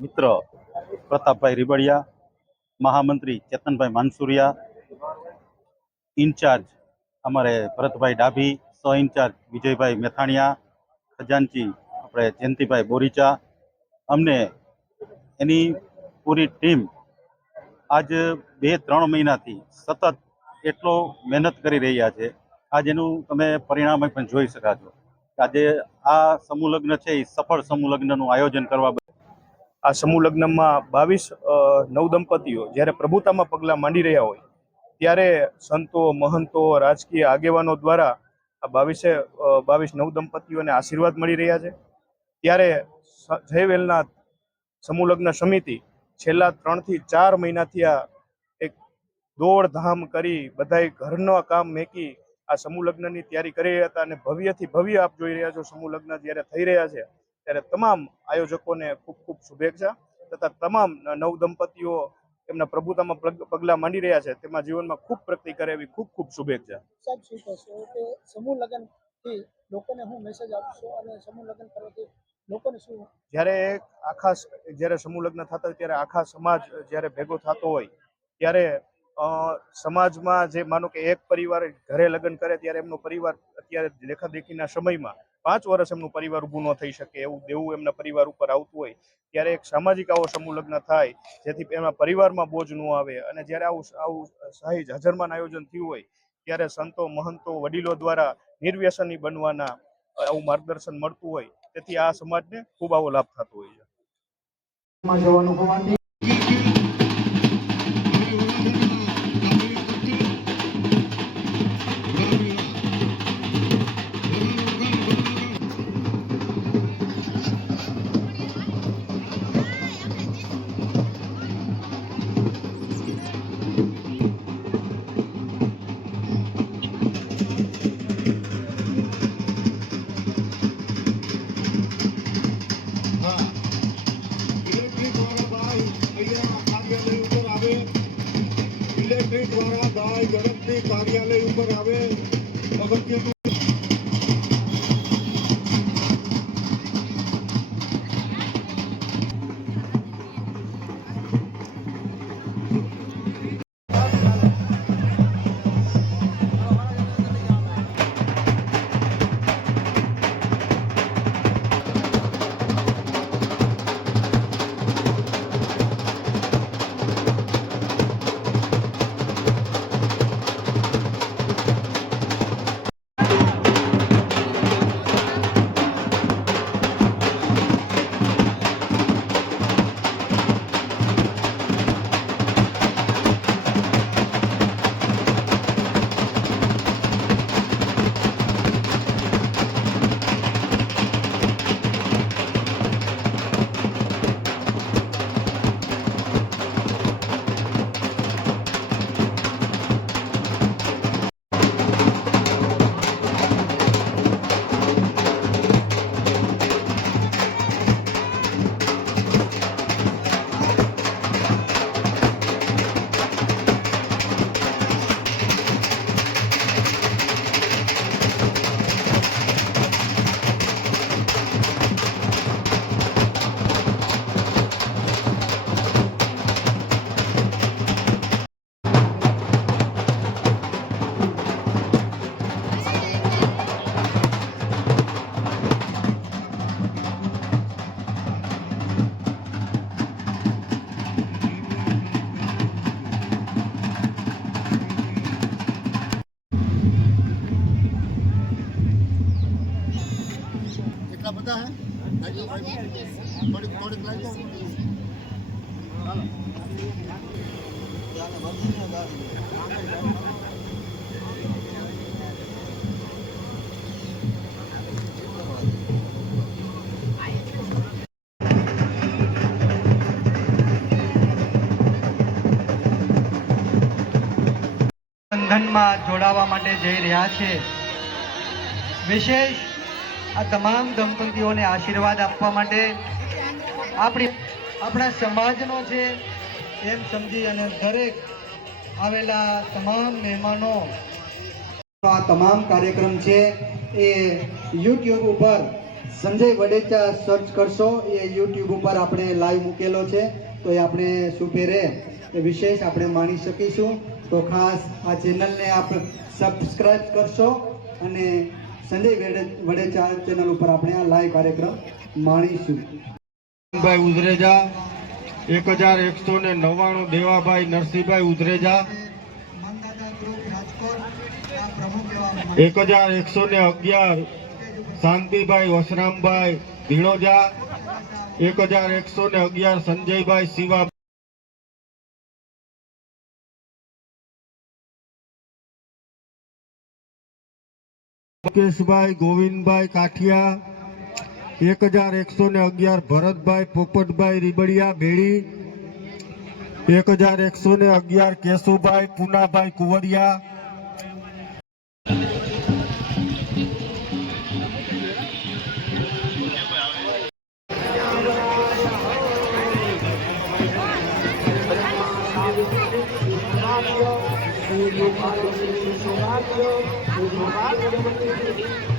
મિત્ર પ્રતાપભાઈ રીબડિયા, મહામંત્રી ચેતનભાઈ માનસુરિયા ઇન્ચાર્જ અમારે ભરતભાઈ ડાભી સ ઇન્ચાર્જ વિજયભાઈ મેથાણિયા, ખજાનચી આપણે જયંતિભાઈ બોરીચા, અમને એની પૂરી ટીમ આજ બે ત્રણ મહિનાથી સતત એટલો મહેનત કરી રહ્યા છે. આજ એનું તમે પરિણામ પણ જોઈ શકાશો આજે આ સમૂહ લગ્ન છે, એ સફળ સમૂહ લગ્નનું આયોજન કરવા આ સમૂહ લગ્નમાં બાવીસ નવદંપતીઓ જ્યારે પ્રભુતામાં પગલાં માંડી રહ્યા હોય, ત્યારે સંતો, મહંતો, રાજકીય આગેવાનો દ્વારા આ બાવીસે બાવીસ, નવ દંપતીઓને આશીર્વાદ મળી રહ્યા છે. ત્યારે જયવેલના જય સમૂહ લગ્ન સમિતિ છેલ્લા ત્રણથી ચાર મહિનાથી આ એક દોડધામ કરી બધાય ઘરનો કામ મેકી આ સમૂહ લગ્નની તૈયારી કરી રહ્યા હતા અને ભવ્યથી ભવ્ય આપ જોઈ રહ્યા છો સમૂહ લગ્ન જ્યારે થઈ રહ્યા છે ત્યારે તમામ આયોજકોને ખૂબ ખૂબ શુભેચ્છા તથા તમામ નવ દંપતીઓ એમના પ્રભુતામાં પગ- પગલાં માંડી રહ્યા છે. તેમાં જીવનમાં ખૂબ પ્રગતિ કરે એવી ખૂબ ખૂબ શુભેચ્છા. સાહેબ શું કહેશો? કે સમૂહ લગ્નથી લોકોને હું મેસેજ આપશો અને સમૂહ લગ્ન કરવાથી લોકોને શું? જ્યારે આખા જ્યારે સમૂહ લગ્ન થતા હોય ત્યારે આખા સમાજ જ્યારે ભેગો થતો હોય ત્યારે અ, સમાજમાં જે માનો કે એક પરિવાર ઘરે લગ્ન કરે ત્યારે એમનો પરિવાર અત્યારે દેખાદેખીના સમયમાં પાંચ વર્ષ એમનું પરિવાર ઊભું ન થઈ શકે, એવું દેવું એમના પરિવાર ઉપર આવતું હોય, ત્યારે એક સામાજિક આવો સમૂહ લગ્ન થાય, જેથી એના પરિવારમાં બોજ ન આવે. અને જ્યારે આવું આવું સહેજ હજરમાન આયોજન થયું હોય, ત્યારે સંતો, મહંતો, વડીલો દ્વારા નિર્વ્યસની બનવાના આવું માર્ગદર્શન મળતું હોય, તેથી આ સમાજને ખૂબ આવો લાભ થતો હોય છે. ઇલેક્ટ્રિક દાય ઝડપથી કાર્યાલય ઉપર આવે. અગત્યનું બંધનમાં જોડાવા માટે જઈ રહ્યા છે. વિશેષ આ તમામ દંપતીઓને આશીર્વાદ આપવા માટે આપણી આપણા સમાજનો છે, એમ સમજી અને દરેક આવેલા તમામ મહેમાનો, આ તમામ કાર્યક્રમ છે એ યુટ્યુબ ઉપર સંજય વડેચા સર્ચ કરશો, એ યુટ્યુબ ઉપર આપણે લાઈવ મૂકેલો છે. તો એ આપણે સુપેરે એ વિશેષ આપણે માણી શકીશું. તો ખાસ આ ચેનલને આપ સબસ્ક્રાઈબ કરશો અને સંજય વડેચા ચેનલ ઉપર આપણે આ લાઈવ કાર્યક્રમ માણીશું. ભાઈ ઉધરેજા એક હજાર એકસો ને નવ્વાણું દેવાભાઈ નરસિંહભાઈ ઉધરેજા એક હજાર એકસો ને અગિયાર શાંતિભાઈ વસરામભાઈ ધીણોજા એક હજાર એકસો ને અગિયાર સંજયભાઈ શિવા મુકેશભાઈ, ગોવિંદભાઈ કાઠિયા એક હજાર એકસો ને અગિયાર ભરતભાઈ, પોપટભાઈ રીબડિયા, બેડી એક હજાર એકસો ને અગિયાર કેશુભાઈ, પુનાભાઈ કુંવરિયા Thank you.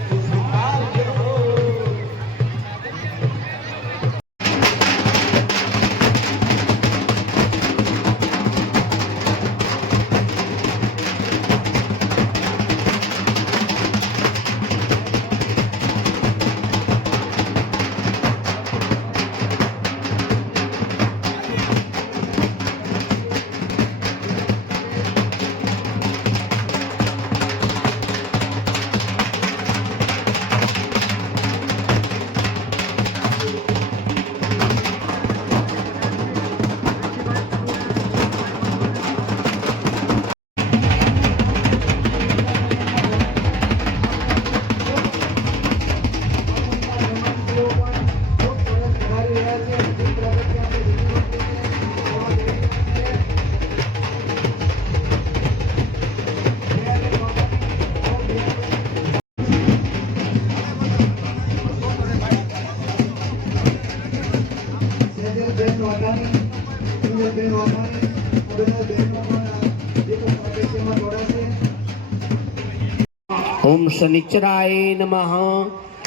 શનિચરાય નમઃ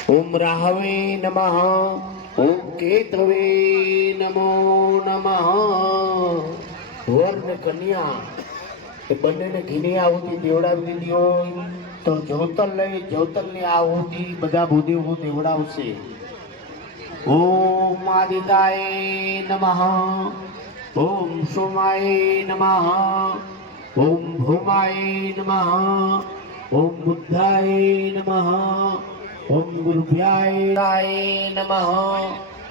ઓમ રાહવે નમઃ ઓમ કેતવે નમો નમઃ વર્ણ કન્યા એ બંનેને ઘીની આહુતિ દેવડાવી દીધી હોય તો જ્યોતર લઈ જ્યોતરની આહુતિ બધા ભૂદેવો દેવડાવશે. ઓમ આદિતાય નમઃ ઓમ સોમાય નમઃ ઓમ ભૂમાય નમઃ ઓમ બુદ્ધાય નમઃ ઓમ ગુરુભ્યાય નમઃ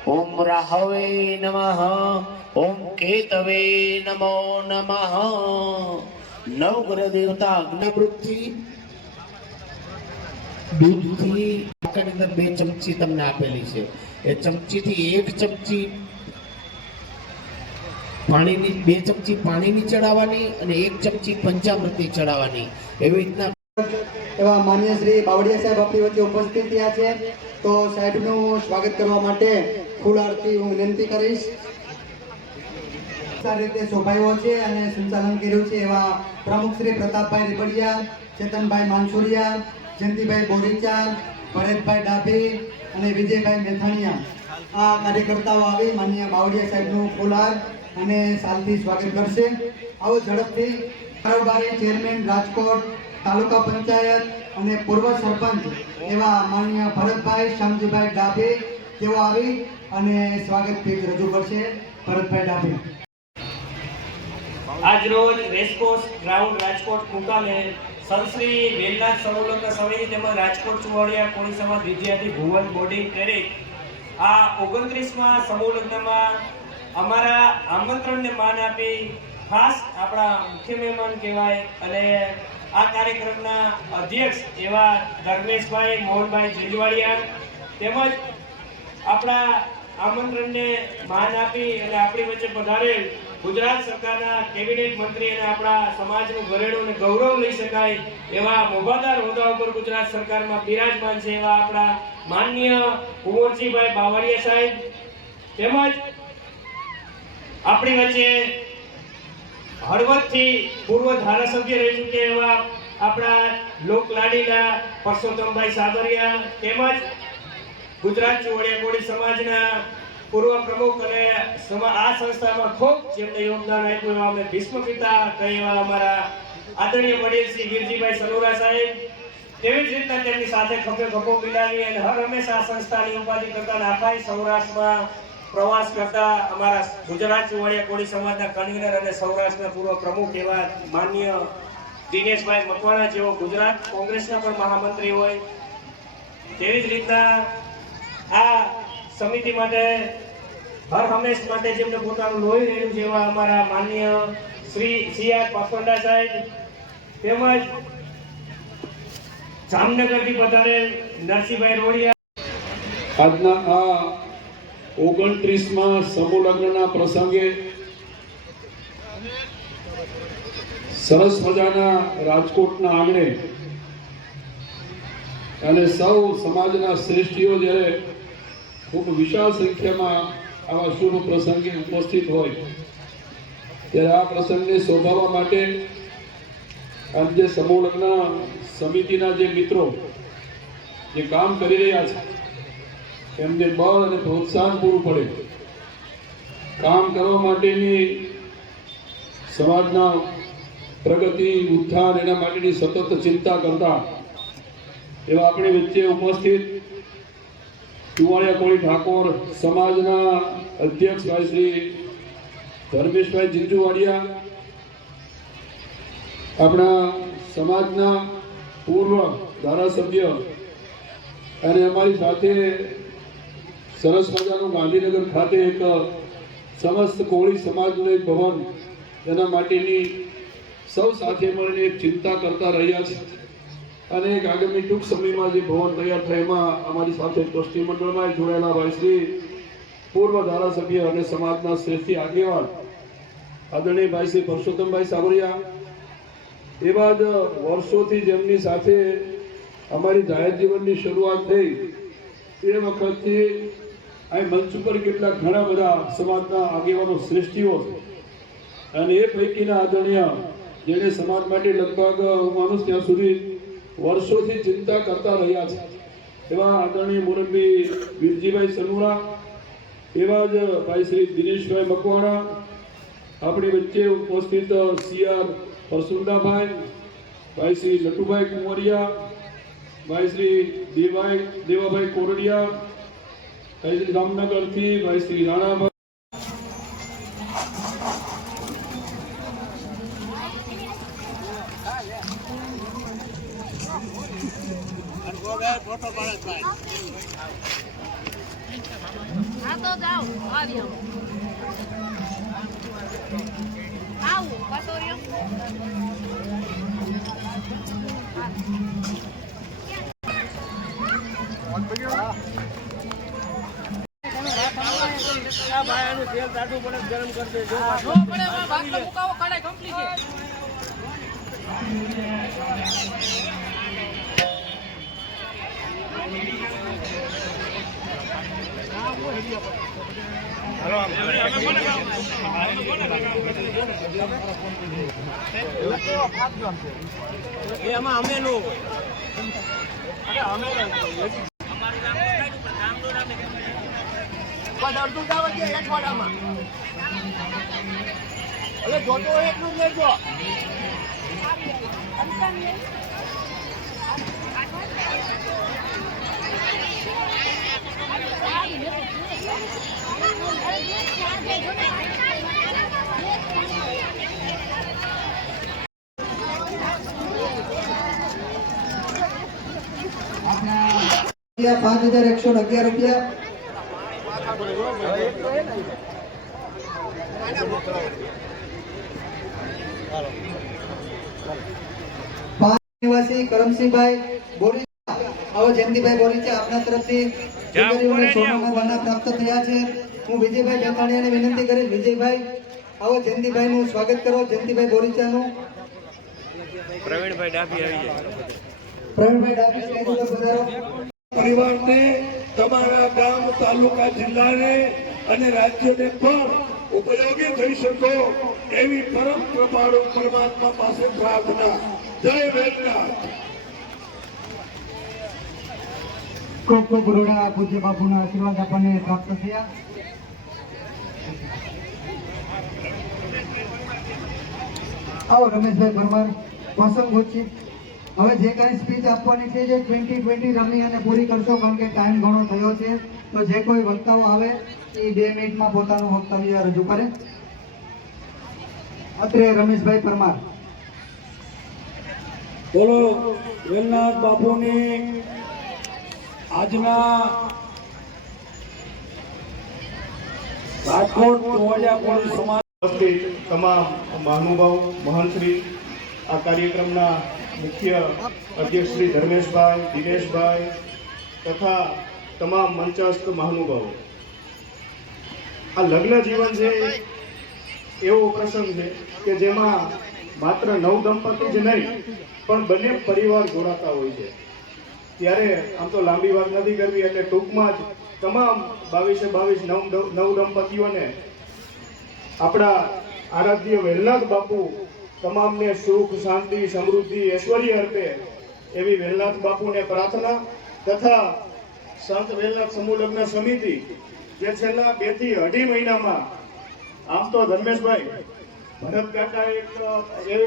ઓમ રાહવે નમઃ ઓમ કેતવે નમો નમઃ નવગ્રહ દેવતા અગ્નિવૃત્તિ દૂધથી પાકની અંદર બે ચમચી તમને આપેલી છે. એ ચમચીથી એક ચમચી પાણીની, બે ચમચી પાણીની ચડાવવાની અને એક ચમચી પંચામૃતની ચડાવવાની. એવી રીતના એવા માન્ય શ્રી બાવળિયા સાહેબ આપણી વચ્ચે ઉપસ્થિત થયા છે. તો સાહેબનું સ્વાગત કરવા માટે ફૂલ આરતી હું વિનંતી કરીશ. સારી રીતે શોભાયો છે અને સંચાલન કર્યું છે એવા પ્રમુખ શ્રી પ્રતાપભાઈ રીબડિયા, ચેતનભાઈ માનસુરિયા જયંતિભાઈ બોરીચા ભરતભાઈ ડાભી અને વિજયભાઈ મેથાણીયા. આ કાર્યકર્તાઓ આવી માન્ય બાવળિયા સાહેબનું ફૂલહાર અને સાલથી સ્વાગત કરશે. આવો ઝડપથી કારોબારી ચેરમેન રાજકોટ તાલુકા પંચાયત અને પૂર્વ સરપંચ એવા માનનીય ભરતભાઈ, શ્યામજીભાઈ ડાભે તેઓ આવી અને સ્વાગત ભેટ રજૂ કરશે. ભરતભાઈ ડાભી. આજરોજ રેસકોર્સ ગ્રાઉન્ડ રાજકોટ મુકામે સંશ્રી વેલનાથ સમુલગ્ન સમયે તેમજ રાજકોટ ચુવાડિયા કોળી વિદ્યાર્થી ભુવન બોર્ડિંગ કરી આ ઓગણત્રીસમાં સમૂહલગ્નમાં અમારા આમંત્રણને માન આપી ખાસ આપણા મુખ્ય મહેમાન કહેવાય અને આ કાર્યક્રમના અધ્યક્ષ એવા ધર્મેશભાઈ મોહનભાઈ જેજવાડિયા તેમજ આપણા આમંત્રણને માન આપી અને આપણી વચ્ચે પધારેલ ગુજરાત સરકારના કેબિનેટ મંત્રી અને આપણા સમાજનું ઘરેણું અને ગૌરવ લઈ શકાય એવા મોભાદાર હોદ્દા ઉપર ગુજરાત સરકારમાં બિરાજમાન છે એવા આપણા માનનીય કુંવરજીભાઈ બાવળિયા સાહેબ તેમજ આપણી વચ્ચે હળવદથી પૂર્વ ધારાસભ્ય રહી ચૂક્યા એવા આપણા લોકલાડીલા પરસોત્તમભાઈ સાદરિયા તેમજ ગુજરાત ચુવાડિયા કોળી સમાજના પૂર્વ પ્રમુખ અને આ સંસ્થામાં ખૂબ જેમને યોગદાન આપ્યું એવા અમે ભીષ્મ પિતા કહી એવા અમારા આદરણીય વડીલ શ્રી વીરજીભાઈ સલોરા સાહેબ. તેવી જ રીતના તેમની સાથે ખભે ખભો મિલાવી અને હર હંમેશા સંસ્થાની ઉપાધિ કરતા અને સૌરાષ્ટ્રમાં પ્રવાસ કરતા અમારા ગુજરાત ચુવાડિયા કોળી સમાજના કન્વીનર અને સૌરાષ્ટ્રના પૂર્વ પ્રમુખ એવા માન્ય દિનેશભાઈ મકવાણા જેઓ ગુજરાત કોંગ્રેસના પણ મહામંત્રી હોય, તેવી જ રીતના આ સમિતિ માટે, હર હંમેશ માટે જેમને પોતાનું લોહી રહ્યું એવા અમારા માન્ય શ્રી સી આર પાસવંડા સાહેબ, તેમજ જામનગરથી પધારેલ નરસિંહભાઈ રોડિયા. આજના આ ઓગણત્રીસમાં સમૂહ લગ્નના પ્રસંગે સરસ મજાના રાજકોટના આંગણે અને સૌ સમાજના શ્રેષ્ઠીઓ જ્યારે ખૂબ વિશાળ સંખ્યામાં આવા શુભ પ્રસંગે ઉપસ્થિત હોય, ત્યારે આ પ્રસંગને શોભાવવા માટે આજે સમૂહ લગ્ન સમિતિના જે મિત્રો જે કામ કરી રહ્યા છે એમને બળ અને પ્રોત્સાહન પૂરું પડે. કામ કરવા માટેની સમાજના પ્રગતિ, ઉત્થાન, એના માટેની સતત ચિંતા કરતા એવા આપણી વચ્ચે ઉપસ્થિત ચુવાડિયા કોળી ઠાકોર સમાજના અધ્યક્ષ ભાઈ શ્રી ધર્મેશભાઈ જીંજુવાડિયા, આપણા સમાજના પૂર્વ ધારાસભ્ય અને અમારી સાથે સરસ મજાનું ગાંધીનગર ખાતે એક સમસ્ત કોળી સમાજનું એક ભવન એના માટેની સૌ સાથે મળીને એક ચિંતા કરતા રહ્યા છે. અને એક આગામી ટૂંક સમયમાં જે ભવન તૈયાર થાય એમાં અમારી સાથે ટ્રસ્ટી મંડળમાં જોડાયેલા ભાઈશ્રી પૂર્વ ધારાસભ્ય અને સમાજના શ્રેષ્ઠી આગેવાન આદરણીય ભાઈશ્રી પરસોત્તમભાઈ સાબરિયા, એ બાદ વર્ષોથી જેમની સાથે અમારી જાહેર જીવનની શરૂઆત થઈ, એ વખતથી અહીં મંચ ઉપર કેટલાક ઘણા બધા સમાજના આગેવાનો શ્રેષ્ઠીઓ છે. અને એ પૈકીના આદરણીય જેણે સમાજ માટે લગભગ માણસ ત્યાં સુધી વર્ષોથી ચિંતા કરતા રહ્યા છે. એવા આદરણીય મુરબ્બી વીરજીભાઈ સનુરા એવા જ ભાઈ શ્રી દિનેશભાઈ મકવાણા, આપણી વચ્ચે ઉપસ્થિત સી આર પરસુંદાભાઈ ભાઈ શ્રી લટુભાઈ કુંવરિયા, ભાઈ શ્રી દેવાઈ દેવાભાઈ કોરડિયા ભાઈ શ્રી જામનગરથી ભાઈ શ્રી રાણાભાઈ હા તો જાઓ આવી આવું. ટાટું પણ ગરમ કરી દેજો. કઢાઈ કમ્પ્લીટ છે. એમાં અમે નો અમે પાંચ હજાર એકસો અગિયાર રૂપિયા. નિવાસી કરમસિંહભાઈ બોરીચા આવો જયંતિભાઈ બોરીચા આપના તરફથી સોનાના પ્રાપ્ત થયા છે. હું વિજયભાઈ જાતાણીયાને વિનંતી કરીશ વિજયભાઈ આવો જયંતિભાઈ નું સ્વાગત કરો જયંતિભાઈ બોરીચાનું. પ્રવીણભાઈ ડાભી આવી જાય. પ્રવીણભાઈ ડાભી સ્ટેજ પધારો પરિવારને તમારા ગામ તાલુકા જિલ્લાને અને રાજ્યને પણ ઉપયોગી થઈ શકો એવી પરમ કૃપાળુ પરમાત્મા પાસે પ્રાર્થના. જય વેદનાથ. ખૂબ ખૂબ રોડા પૂજ્ય બાપુના આશીર્વાદ આપણને પ્રાપ્ત થયા. આવો રમેશભાઈ પરમાર, પ્રસંગ ગોચી હવે જે કાંઈ સ્પીચ આપવાની છે જે ટ્વેન્ટી ટ્વેન્ટી રમી અને પૂરી કરશો કારણ કે ટાઈમ ઘણો થયો છે. તો જે કોઈ વક્તાઓ આવે એ બે મિનિટમાં પોતાનું વક્તવ્ય રજૂ કરે. અત્રે રમેશભાઈ પરમાર. બોલો વેલનાથ બાપુની આજના રાજકોટ કોળી સમાજ ઉપસ્થિત તમામ મહાનુભાવ મહંતશ્રી આ કાર્યક્રમના મુખ્ય અધ્યક્ષ શ્રી ધર્મેશભાઈ દિનેશભાઈ તથા તમામ મંચસ્થ મહાનુભાવો. આ લગ્ન જીવન છે એવો પ્રસંગ છે કે જેમાં માત્ર નવ દંપતી જ નહીં, પણ બંને પરિવાર જોડાતા હોય છે. ત્યારે આમ તો લાંબી વાત નથી કરવી, એટલે ટૂંકમાં જ તમામ બાવીસે બાવીસ નવ નવ દંપતીઓને આપણા આરાધ્ય વહેલનાથ બાપુ તમામને સુખ, શાંતિ, સમૃદ્ધિ, ઐશ્વર્ય અર્પે એવી વહેલનાથ બાપુને પ્રાર્થના તથા સંત વેલનાથ સમૂહ લગ્ન સમિતિ જે છેલ્લા બેથી અઢી મહિનામાં આમ તો ધર્મેશભાઈ, ભરત કાકા એક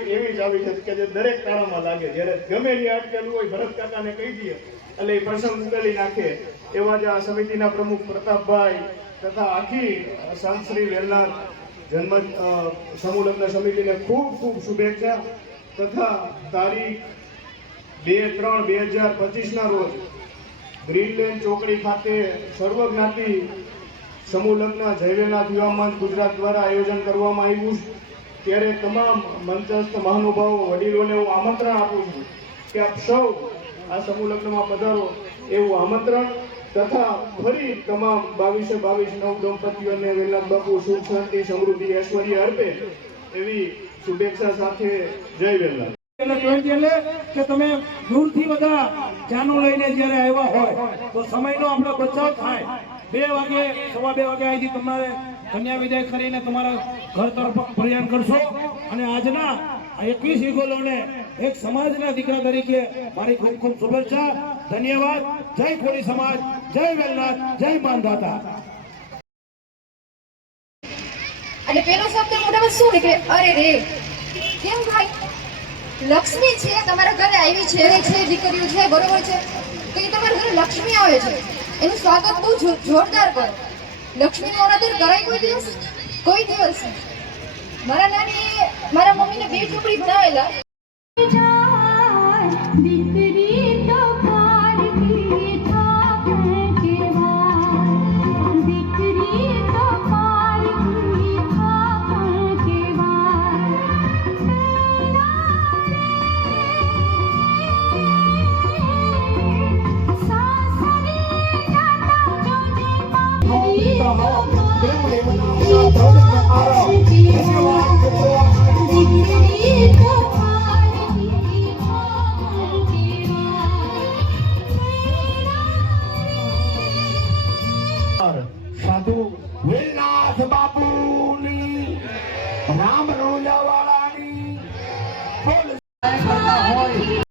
એવી જ આવી છે કે જે દરેક તાળામાં લાગે, જ્યારે ગમે એ અટકેલું હોય, ભરત કાકાને કહી દઈએ, એટલે એ પ્રસંગ ઉકેલી નાખે, એવા જ આ સમિતિના પ્રમુખ પ્રતાપભાઈ તથા આખી સાંશ્રી વેલનાથ જન્મ સમૂહ લગ્ન સમિતિને ખૂબ ખૂબ શુભેચ્છા તથા તારીખ બે ત્રણ બે હજાર પચીસના રોજ ગ્રીનલેન્ડ ચોકડી ખાતે સર્વજ્ઞાતિ સમૂહ લગ્ન જયવેલનાથ દિવામંચ ગુજરાત દ્વારા આયોજન કરવામાં આવ્યું છે. ત્યારે તમામ મંચસ્થ મહાનુભાવો, વડીલોને હું આમંત્રણ આપું છું કે આપ સૌ આ સમૂહ લગ્નમાં પધારો એવું આમંત્રણ તથા ફરી તમામ બાવીસે બાવીસ નવ દંપતીઓને વેલનાથ બાપુ સુખ શાંતિ સમૃદ્ધિ ઐશ્વર્ય અર્પે એવી શુભેચ્છા સાથે જય વેલનાથ સમાજના દીકરા તરીકે મારી ખૂબ ખૂબ શુભેચ્છા. ધન્યવાદ. જય કોળી સમાજ, જય વેલનાથ, જય માનદાતા. અને પેલો શબ્દ મોઢામાં શું નીકળે? અરે રે. કેમ ભાઈ? લક્ષ્મી છે, તમારા ઘરે આવી છે છે, દીકરીઓ છે, બરોબર છે. તો એ તમારા ઘરે લક્ષ્મી આવે છે. એનું સ્વાગત બહુ જોરદાર કરો. લક્ષ્મી નવરાત્રી કરાય કોઈ દિવસ? કોઈ દિવસ મારા નાની, મારા મમ્મીને બે ચોપડી ભણાવેલા